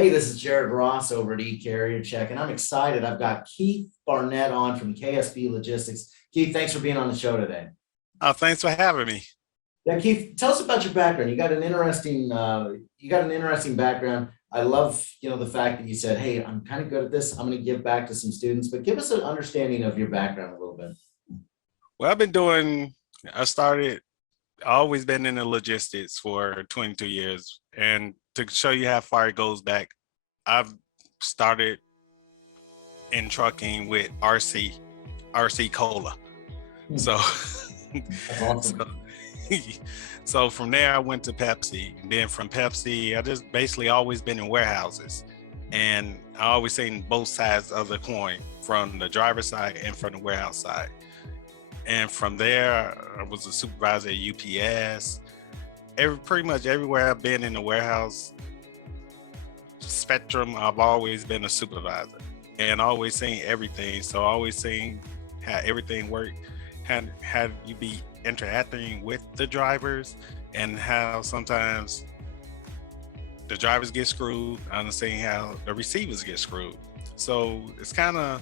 Hey, this is Jared Ross over at eCarrierCheck, and I'm excited. I've got Keith Barnett on from KSB Logistics. Keith, thanks for being on the show today. Thanks for having me. Yeah, Keith, tell us about your background. You got an interesting background. I love, the fact that you said, "Hey, I'm kind of good at this. I'm going to give back to some students." But give us an understanding of your background a little bit. Well, I always been in the logistics for 22 years. And to show you how far it goes back, I've started in trucking with RC Cola. Hmm. So, That's awesome. so, so from there, I went to Pepsi. And then from Pepsi, I just basically always been in warehouses. And I always seen both sides of the coin, from the driver's side and from the warehouse side. And from there, I was a supervisor at UPS. Pretty much everywhere I've been in the warehouse spectrum, I've always been a supervisor and always seen everything. So I always seen how everything worked, how you be interacting with the drivers, and how sometimes the drivers get screwed. I'm seeing how the receivers get screwed. So it's kind of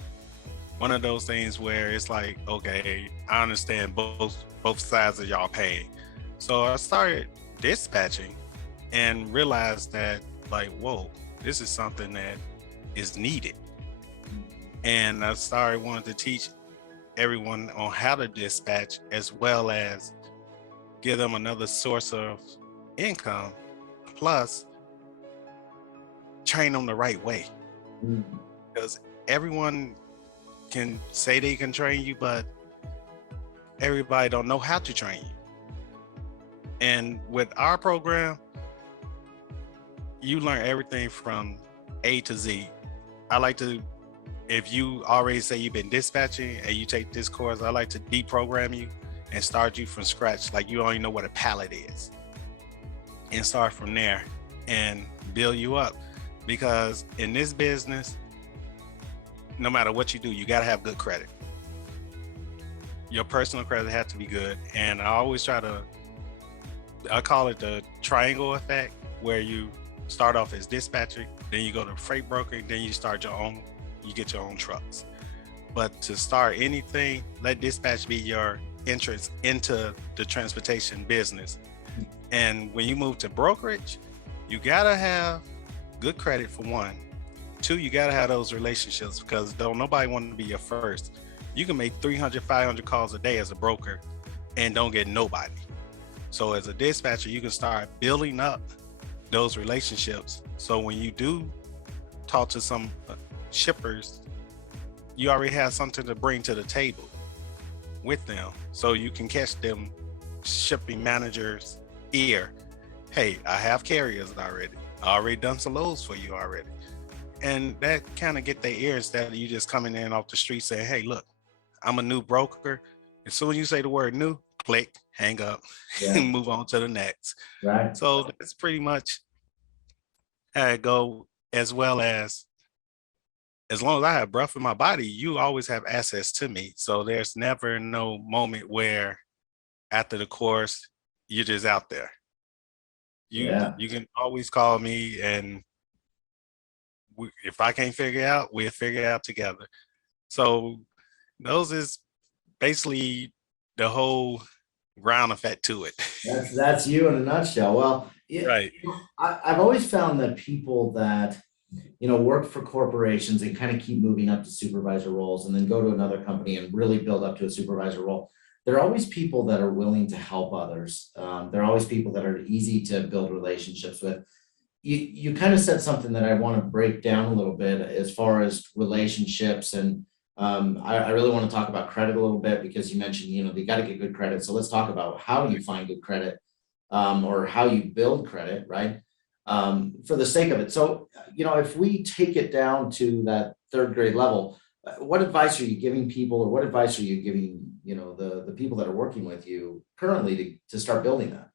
one of those things where it's like, okay, I understand both sides of y'all pain. So I started dispatching and realized that, like, whoa, this is something that is needed. And I started wanting to teach everyone on how to dispatch, as well as give them another source of income, plus train them the right way. Because everyone can say they can train you, but everybody don't know how to train you. And with our program, you learn everything from A to Z. I like to, if you already say you've been dispatching and you take this course, I like to deprogram you and start you from scratch, like you only know what a pallet is, and start from there and build you up. Because in this business, no matter what you do, you got to have good credit. Your personal credit has to be good. And I call it the triangle effect, where you start off as dispatcher, then you go to freight broker, then you get your own trucks. But to start anything, let dispatch be your entrance into the transportation business. And when you move to brokerage, you got to have good credit for one. Two, you got to have those relationships, because don't nobody want to be your first. You can make 300, 500 calls a day as a broker and don't get nobody. So as a dispatcher, you can start building up those relationships. So when you do talk to some shippers, you already have something to bring to the table with them. So you can catch them shipping managers' ear. Hey, I have carriers already. I already done some loads for you already. And that kind of get their ears, instead of you just coming in off the street saying, hey, look, I'm a new broker. As soon as you say the word new, click, hang up, and move on to the next. Right. So that's pretty much how it go. As well as long as I have breath in my body, you always have access to me. So there's never no moment where after the course, you're just out there. You can always call me, and if I can't figure it out, we'll figure it out together. So those is basically the whole ground effect to it. That's you in a nutshell. Well, Right. I've always found that people that work for corporations and kind of keep moving up to supervisor roles, and then go to another company and really build up to a supervisor role. There are always people that are willing to help others. There are always people that are easy to build relationships with. You kind of said something that I want to break down a little bit as far as relationships, and I really want to talk about credit a little bit, because you mentioned you got to get good credit. So let's talk about how you find good credit, or how you build credit, right? For the sake of it. So if we take it down to that third grade level, what advice are you giving people, or what advice are you giving the people that are working with you currently to start building that?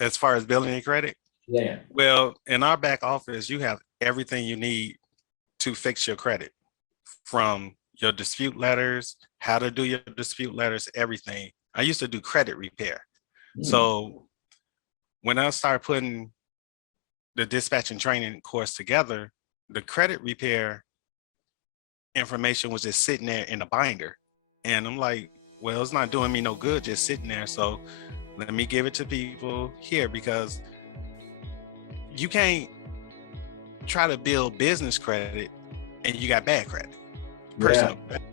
As far as building your credit? Yeah. Well, in our back office, you have everything you need to fix your credit, from your dispute letters, how to do your dispute letters, everything. I used to do credit repair. So when I started putting the dispatching training course together, the credit repair information was just sitting there in a binder. And I'm like, well, it's not doing me no good just sitting there. So let me give it to people here, because you can't try to build business credit and you got bad credit, Yeah. personal credit.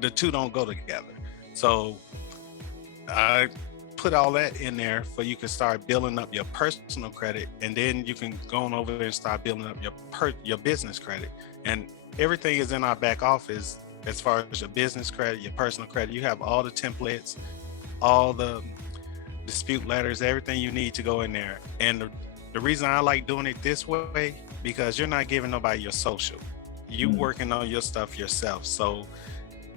The two don't go together. So I put all that in there for you can start building up your personal credit, and then you can go on over there and start building up your business credit. And everything is in our back office as far as your business credit, your personal credit. You have all the templates, all the dispute letters, everything you need to go in there. And the reason I like doing it this way, because you're not giving nobody your social. You working on your stuff yourself. So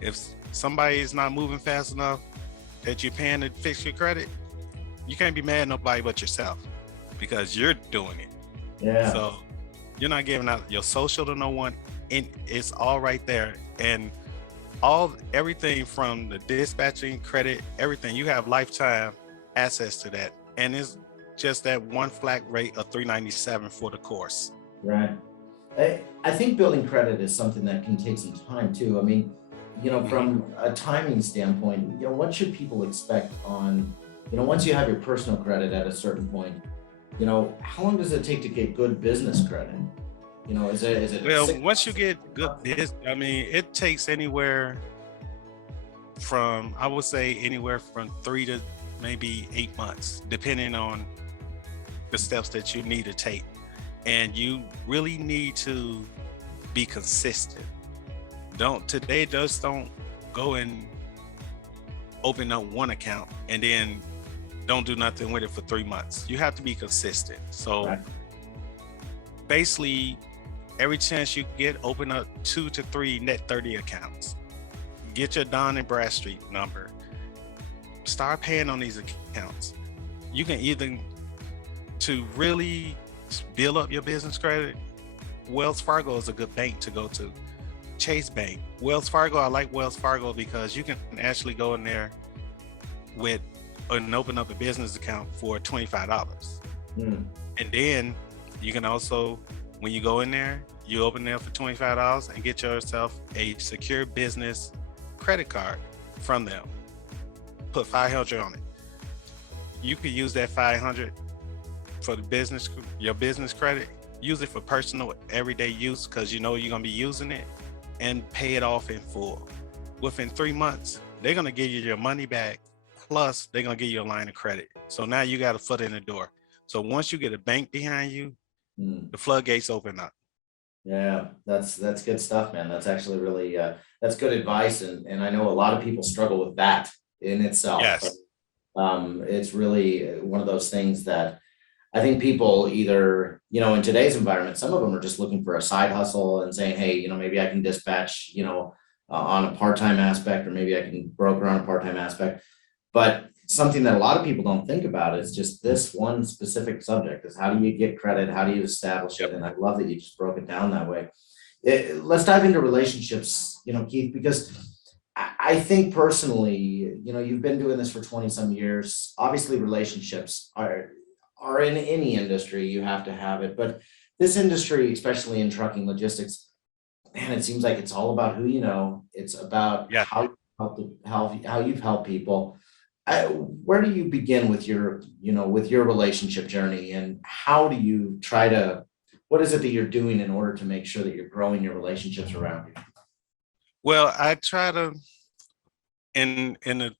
if somebody is not moving fast enough that you're paying to fix your credit, you can't be mad at nobody but yourself, because you're doing it. Yeah. So you're not giving out your social to no one, and it's all right there. And everything from the dispatching credit, everything, you have lifetime access to that. And it's just that one flat rate of $397 for the course. Right. I think building credit is something that can take some time too. I mean, from a timing standpoint, what should people expect on, once you have your personal credit at a certain point, how long does it take to get good business credit? Is it Well, once you get good business, I mean, it takes anywhere from, I would say anywhere from 3 to maybe 8 months, depending on the steps that you need to take. And you really need to be consistent. Just don't go and open up one account and then don't do nothing with it for 3 months. You have to be consistent. So Right. basically, every chance you get, open up 2 to 3 net 30 accounts. Get your Dun and Bradstreet number. Start paying on these accounts. You can either, to really build up your business credit, Wells Fargo is a good bank to go to. Chase Bank, Wells Fargo. I like Wells Fargo because you can actually go in there and open up a business account for $25. And then you can also, when you go in there, you open there for $25 and get yourself a secure business credit card from them. Put 500 on it. You could use that 500 for your business credit. Use it for personal everyday use, because you're gonna be using it, and pay it off in full. Within 3 months, they're gonna give you your money back, plus they're gonna give you a line of credit. So now you got a foot in the door. So once you get a bank behind you, the floodgates open up. Yeah, that's good stuff, man. That's actually really that's good advice, and I know a lot of people struggle with that in itself. Yes. It's really one of those things that I think people either, in today's environment, some of them are just looking for a side hustle and saying, hey, maybe I can dispatch, on a part-time aspect, or maybe I can broker on a part-time aspect. But something that a lot of people don't think about is just this one specific subject is, how do you get credit? How do you establish it? And I love that you just broke it down that way. Let's dive into relationships, Keith, because I think personally, you've been doing this for 20 some years. Obviously, relationships are in any industry, you have to have it. But this industry, especially in trucking logistics, man, it seems like it's all about who you know. It's about how you've helped people. Where do you begin with your relationship journey, and how do you what is it that you're doing in order to make sure that you're growing your relationships around you? Well, I try to, in the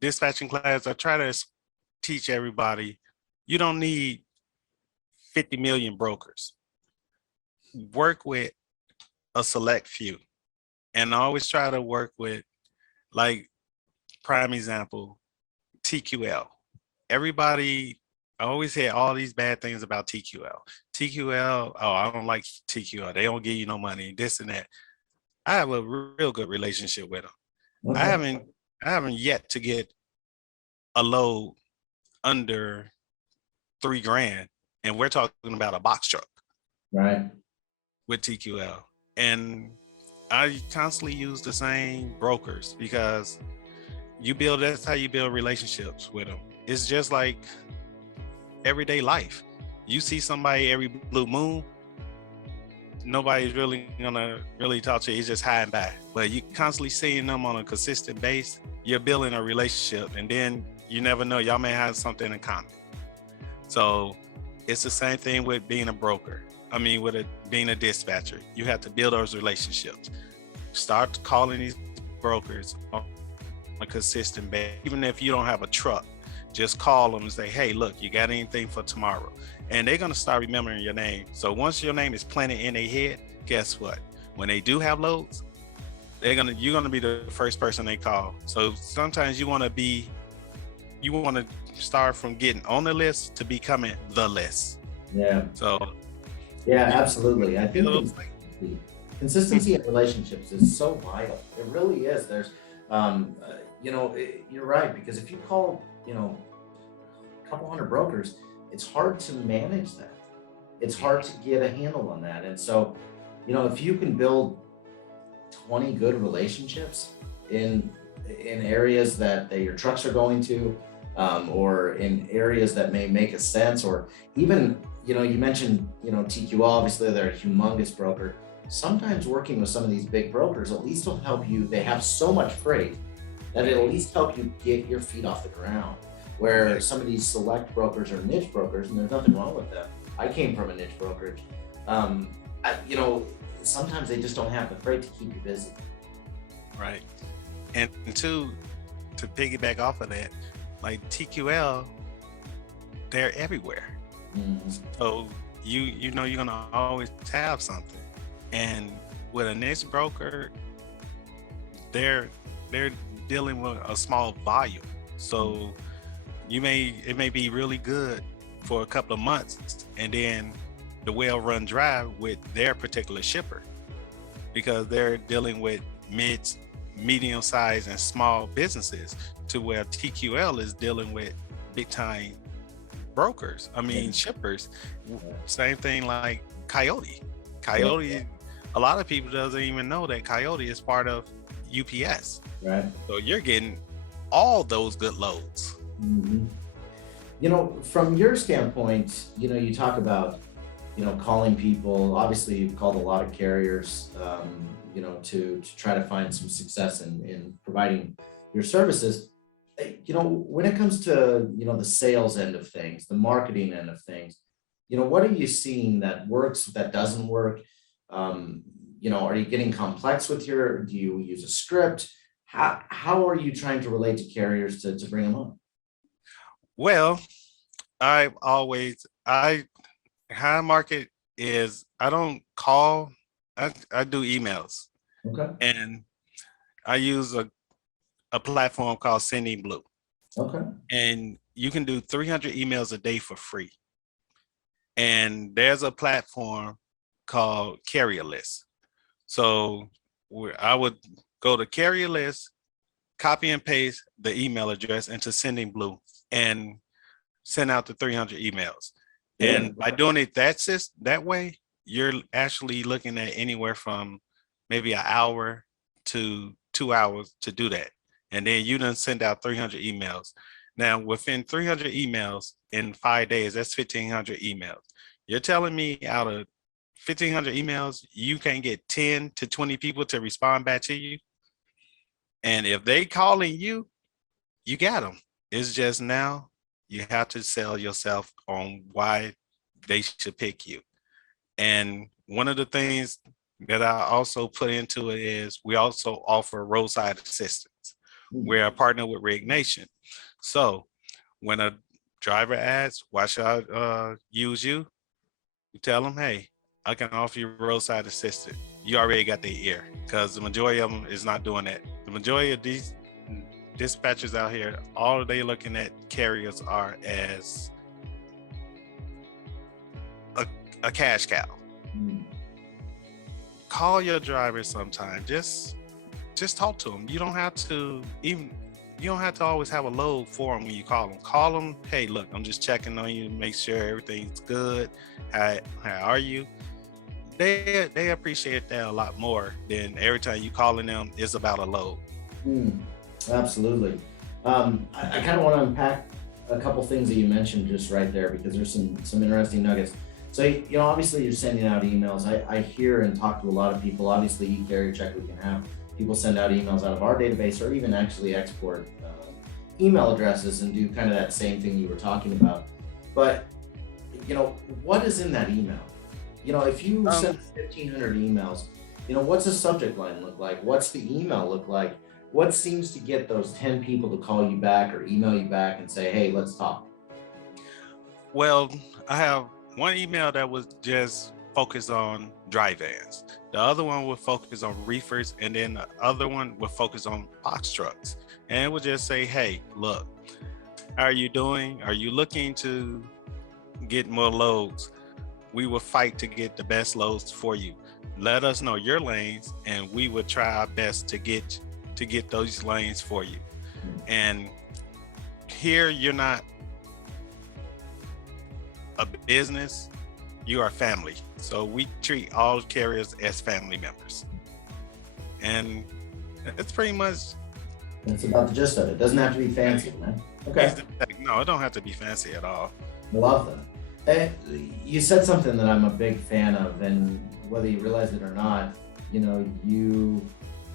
dispatching class, I try to teach everybody, you don't need 50 million brokers. Work with a select few. And I always try to work with, like, prime example, TQL. Everybody, I always hear all these bad things about TQL. TQL, oh, I don't like TQL. They don't give you no money, this and that. I have a real good relationship with them. Okay. I haven't yet to get a load under $3,000, and we're talking about a box truck, Right. with TQL. And I constantly use the same brokers, because that's how you build relationships with them. It's just like everyday life. You see somebody every blue moon, nobody's really gonna really talk to you. It's just high and by. But you constantly seeing them on a consistent base, you're building a relationship, and then you never know, y'all may have something in common. So it's the same thing with being a broker. I mean, with being a dispatcher, you have to build those relationships. Start calling these brokers on a consistent basis. Even if you don't have a truck, just call them and say, hey, look, you got anything for tomorrow? And they're going to start remembering your name. So once your name is planted in their head, guess what? When they do have loads, you're going to be the first person they call. So sometimes you want to start from getting on the list to becoming the list. Yeah. So yeah, absolutely. I think consistency in relationships is so vital. It really is. There's, you're right, because if you call, a couple hundred brokers, it's hard to manage that. It's hard to get a handle on that. And so, if you can build 20 good relationships in areas that your trucks are going to, or in areas that may make a sense, or even, you mentioned, TQL, obviously they're a humongous broker. Sometimes working with some of these big brokers at least will help you. They have so much freight that it'll at least help you get your feet off the ground, where some of these select brokers are niche brokers, and there's nothing wrong with them. I came from a niche brokerage. Sometimes they just don't have the freight to keep you busy. Right. And to piggyback off of that, like TQL, they're everywhere. Mm-hmm. So you're gonna always have something. And with a niche broker, they're dealing with a small volume. So it may be really good for a couple of months, and then the well run dry with their particular shipper, because they're dealing with medium sized and small businesses, to where TQL is dealing with big time brokers. Shippers. Same thing like Coyote. A lot of people doesn't even know that Coyote is part of UPS. Right. So you're getting all those good loads. Mm-hmm. From your standpoint, you talk about, calling people. Obviously, you've called a lot of carriers, to try to find some success in providing your services. When it comes to, the sales end of things, the marketing end of things, what are you seeing that works, that doesn't work? Are you getting complex do you use a script? How are you trying to relate to carriers to bring them on? Well, how I market is, I don't call, I do emails. Okay. And I use a platform called Sending Blue. Okay. And you can do 300 emails a day for free. And there's a platform called Carrier List. So I would go to Carrier List, copy and paste the email address into Sending Blue, and send out the 300 emails. Yeah. And by doing it that way, you're actually looking at anywhere from maybe an hour to 2 hours to do that. And then you done send out 300 emails. Now, within 300 emails in 5 days, that's 1,500 emails. You're telling me out of 1,500 emails, you can get 10 to 20 people to respond back to you? And if they calling you, you got them. It's just now you have to sell yourself on why they should pick you. And one of the things that I also put into it is we also offer roadside assistance. We're a partner with Rig Nation. So when a driver asks, why should I use you? You tell them, hey, I can offer you roadside assistance. You already got their ear, because the majority of them is not doing that. The majority of these dispatchers out here, all they looking at carriers are as a cash cow. Call your driver sometime. Just talk to them. You don't have to always have a load for them when you call them. Call them, hey, look, I'm just checking on you to make sure everything's good. How are you? They appreciate that a lot more than every time you calling them is about a load. Absolutely. I kind of want to unpack a couple things that you mentioned just right there, because there's some interesting nuggets. So, obviously you're sending out emails. I hear and talk to a lot of people. Obviously, eCarrierCheck, we can have people send out emails out of our database, or even actually export email addresses and do kind of that same thing you were talking about. But what is in that email? If you send 1,500 emails, what's the subject line look like? What's the email look like? What seems to get those 10 people to call you back or email you back and say, hey, let's talk? Well, I have one email that was just focused on dry vans. The other one would focus on reefers, and then the other one would focus on box trucks. And it would just say, hey, look, how are you doing? Are you looking to get more loads? We will fight to get the best loads for you. Let us know your lanes, and we will try our best to get those lanes for you. And here, you're not a business, you are family. So we treat all carriers as family members. And it's pretty much, That's about the gist of it. Doesn't have to be fancy, man. Okay. no, it don't have to be fancy at all. I love that. You said something that I'm a big fan of, and whether you realize it or not, you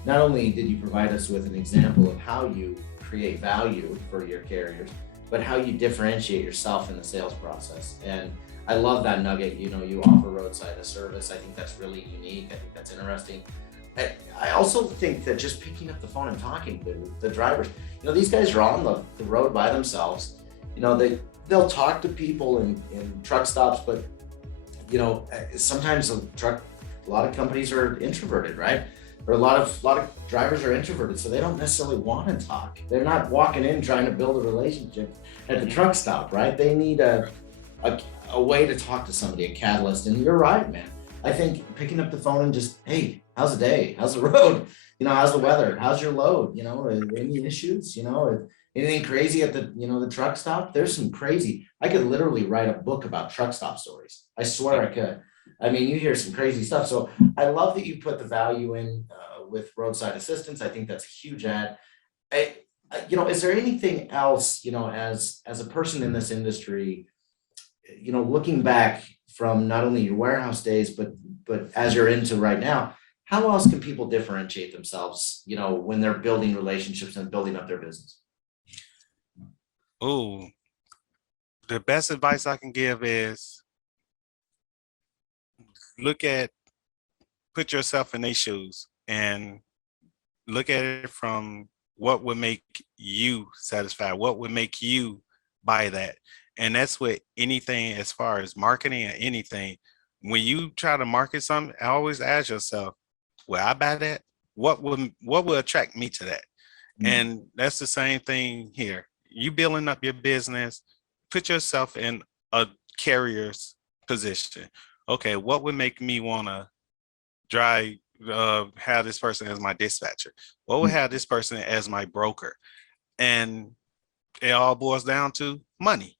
not only did you provide us with an example of how you create value for your carriers, but how you differentiate yourself in the sales process. And I love that nugget. You offer roadside a service. I think that's really unique. I think that's interesting. I also think that just picking up the phone and talking to the drivers, these guys are on the road by themselves. They'll talk to people in truck stops, but sometimes a lot of companies are introverted, right? Or a lot of drivers are introverted, so they don't necessarily want to talk. They're not walking in trying to build a relationship at the truck stop, right? They need a way to talk to somebody, a catalyst. And you're right, man. I think picking up the phone and just, hey, how's the day? How's the road? How's the weather? How's your load? Any issues? Anything crazy at the truck stop? There's some crazy. I could literally write a book about truck stop stories. I swear I could. I mean, you hear some crazy stuff. So I love that you put the value in with roadside assistance. I think that's a huge add. Is there anything else, as a person in this industry, looking back from not only your warehouse days, but as you're into right now, how else can people differentiate themselves, when they're building relationships and building up their business? Oh, the best advice I can give is put yourself in their shoes and look at it from what would make you satisfied, what would make you buy that. And that's with anything as far as marketing or anything. When you try to market something, always ask yourself, will I buy that? What will attract me to that? And that's the same thing here. You building up your business, put yourself in a carrier's position. Okay, what would make me want to have this person as my dispatcher? What would have this person as my broker? And it all boils down to money.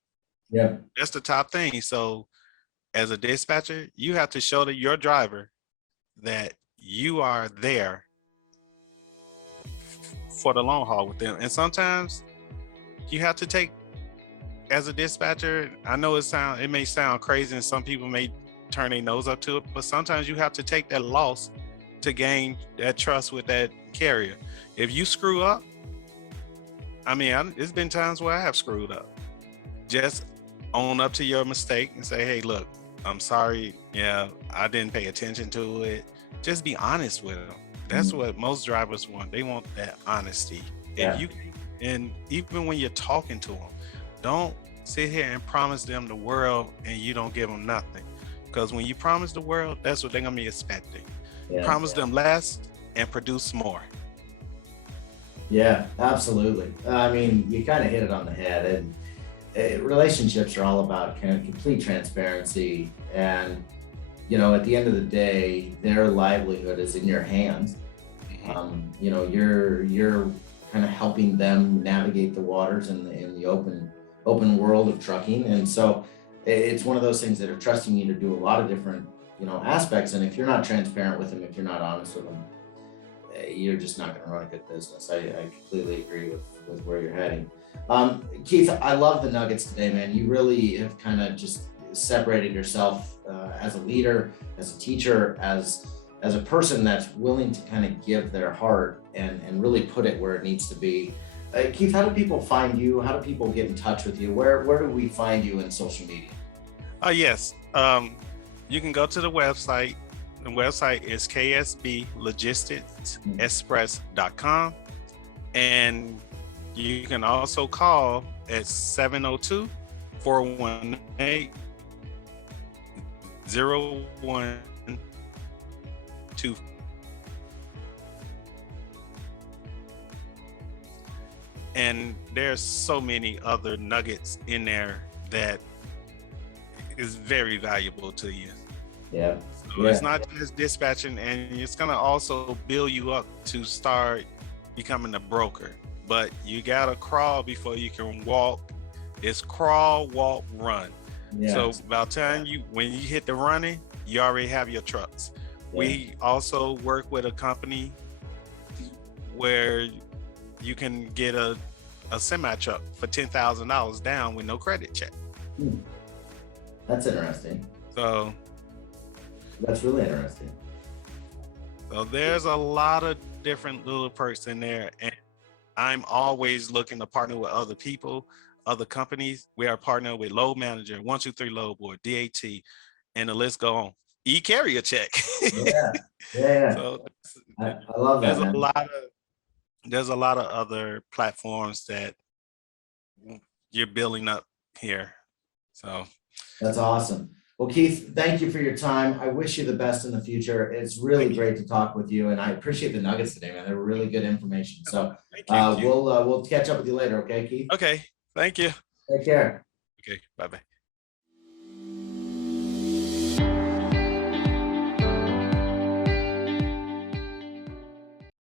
Yeah. That's the top thing. So as a dispatcher, you have to show to your driver that you are there for the long haul with them. And sometimes you have to take, as a dispatcher, I know it may sound crazy and some people may turn their nose up to it, but sometimes you have to take that loss to gain that trust with that carrier. If you screw up, it's been times where I have screwed up. Just own up to your mistake and say, hey, look, I'm sorry. Yeah, I didn't pay attention to it. Just be honest with them. That's what most drivers want. They want that honesty. Yeah. And even when you're talking to them, don't sit here and promise them the world and you don't give them nothing. Because when you promise the world, that's what they're gonna be expecting. Promise them less and produce more. Yeah, absolutely. You kind of hit it on the head. And relationships are all about kind of complete transparency. And, at the end of the day, their livelihood is in your hands. You're kind of helping them navigate the waters in the open world of trucking. And so it's one of those things that are trusting you to do a lot of different, aspects. And if you're not transparent with them, if you're not honest with them, you're just not going to run a good business. I completely agree with where you're heading. Keith, I love the nuggets today, man. You really have kind of just separated yourself as a leader, as a teacher, as a person that's willing to kind of give their heart and really put it where it needs to be. Keith, how do people find you? How do people get in touch with you? Where do we find you in social media? Yes. You can go to the website. The website is ksblogisticsexpress.com. And you can also call at 702-418-0125. And there's so many other nuggets in there that is very valuable to you. Yeah. So it's not just dispatching, and it's gonna also build you up to start becoming a broker. But you gotta crawl before you can walk. It's crawl, walk, run. Yeah. So by the time when you hit the running, you already have your trucks. Yeah. We also work with a company where you can get a semi truck for $10,000 down with no credit check. That's interesting. So that's really interesting. So there's a lot of different little perks in there, and I'm always looking to partner with other people, other companies. We are partnered with Load Manager, 123 Load Board, DAT, and the list go on. eCarrierCheck. Yeah. So I love that, man. There's a lot of other platforms that you're building up here. So that's awesome. Well, Keith, thank you for your time. I wish you the best in the future. It's really great to talk with you, and I appreciate the nuggets today, man. They're really good information. So we'll catch up with you later, okay, Keith? Okay, thank you. Take care. Okay, bye-bye.